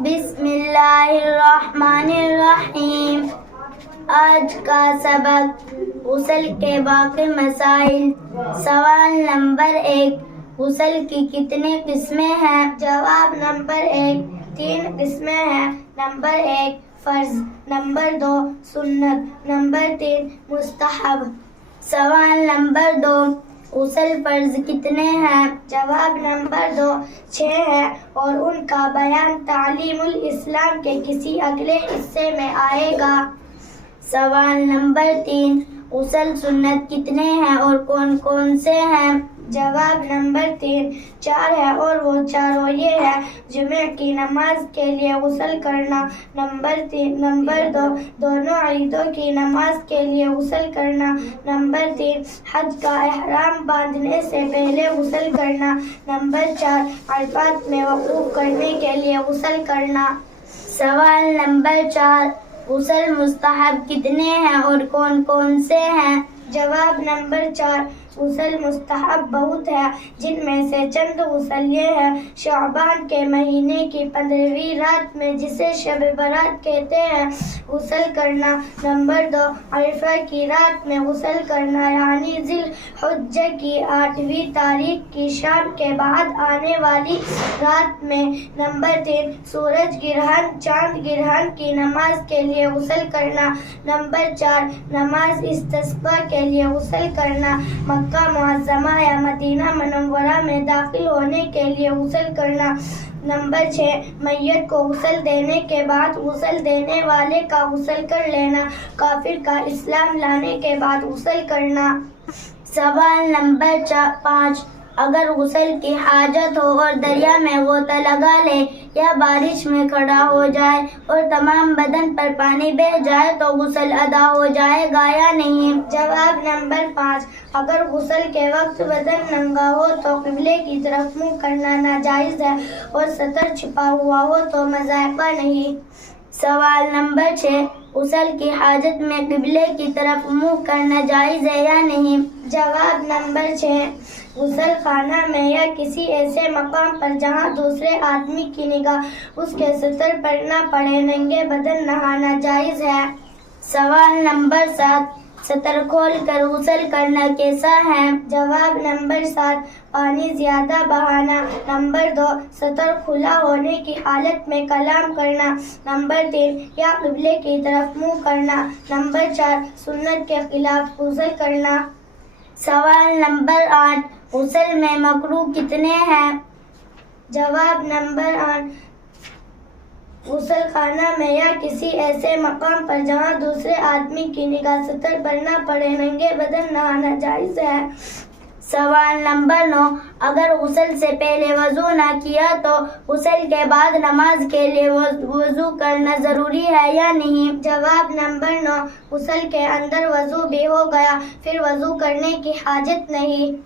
بسم اللہ الرحمن الرحیم۔ آج کا سبق غسل کے باقی مسائل۔ سوال نمبر 1، غسل کی کتنی قسمیں ہیں؟ جواب نمبر 1، 3 قسمیں ہیں۔ نمبر 1 فرض، نمبر 2 سنت، نمبر 3 مستحب۔ سوال نمبر 2، غسل فرض کتنے ہیں؟ جواب نمبر 2 6 ہے، اور ان کا بیان تعلیم الاسلام کے کسی اگلے حصے میں آئے گا۔ سوال نمبر 3، غسل سنت کتنے ہیں اور کون کون سے ہیں؟ جواب نمبر 3 4 ہے، اور وہ چاروں یہ ہے: جمعہ کی نماز کے لیے غسل کرنا، نمبر 2 دونوں عیدوں کی نماز کے لیے غسل کرنا، نمبر 3 حج کا احرام باندھنے سے پہلے غسل کرنا، نمبر 4 عرفات میں وقوف کرنے کے لیے غسل کرنا۔ سوال نمبر 4، غسل مستحب کتنے ہیں اور کون کون سے ہیں؟ جواب نمبر 4 غسل مستحب بہت ہے، جن میں سے چند غسل یہ ہے: شعبان کے مہینے کی 15ویں رات میں جسے شب برات کہتے ہیں غسل کرنا، نمبر 2 عرفہ کی رات میں غسل کرنا یعنی ذی الحجہ کی 8ویں تاریخ کی شام کے بعد آنے والی رات میں، نمبر 3 سورج گرہن چاند گرہن کی نماز کے لیے غسل کرنا، نمبر 4 نماز استسقاء کے لیے غسل کرنا، مکہ معظمہ یا مدینہ منورہ میں داخل ہونے کے لیے غسل کرنا، نمبر 6 میت کو غسل دینے کے بعد غسل دینے والے کا غسل کر لینا، کافر کا اسلام لانے کے بعد غسل کرنا۔ سوال نمبر 5، اگر غسل کی حاجت ہو اور دریا میں غوطہ لگا لے یا بارش میں کھڑا ہو جائے اور تمام بدن پر پانی بہہ جائے تو غسل ادا ہو جائے گا یا نہیں؟ جواب نمبر 5، اگر غسل کے وقت بدن ننگا ہو تو قبلے کی طرف منہ کرنا ناجائز ہے، اور سطر چھپا ہوا ہو تو مذائقہ نہیں۔ سوال نمبر 6، غسل کی حاجت میں قبلے کی طرف منہ کرنا جائز ہے یا نہیں؟ جواب نمبر 6، غسل خانہ میں یا کسی ایسے مقام پر جہاں دوسرے آدمی کی نگاہ اس کے سطر پر نہ پڑے ننگے بدن نہانا جائز ہے۔ سوال نمبر 7، سطر کھول کر غسل کرنا کیسا ہے؟ جواب نمبر 7، پانی زیادہ بہانا، نمبر 2 سطر کھلا ہونے کی حالت میں کلام کرنا، نمبر 3 یا قبلے کی طرف منہ کرنا، نمبر 4 سنت کے خلاف غسل کرنا۔ سوال نمبر 8، غسل میں مکروہ کتنے ہیں؟ جواب نمبر 8، غسل خانہ میں یا کسی ایسے مقام پر جہاں دوسرے آدمی کی نگاہ سطر پر نہ پڑے ننگے بدن نہانا جائز ہے۔ سوال نمبر 9، اگر غسل سے پہلے وضو نہ کیا تو غسل کے بعد نماز کے لیے وضو کرنا ضروری ہے یا نہیں؟ جواب نمبر 9، غسل کے اندر وضو بھی ہو گیا پھر وضو کرنے کی حاجت نہیں۔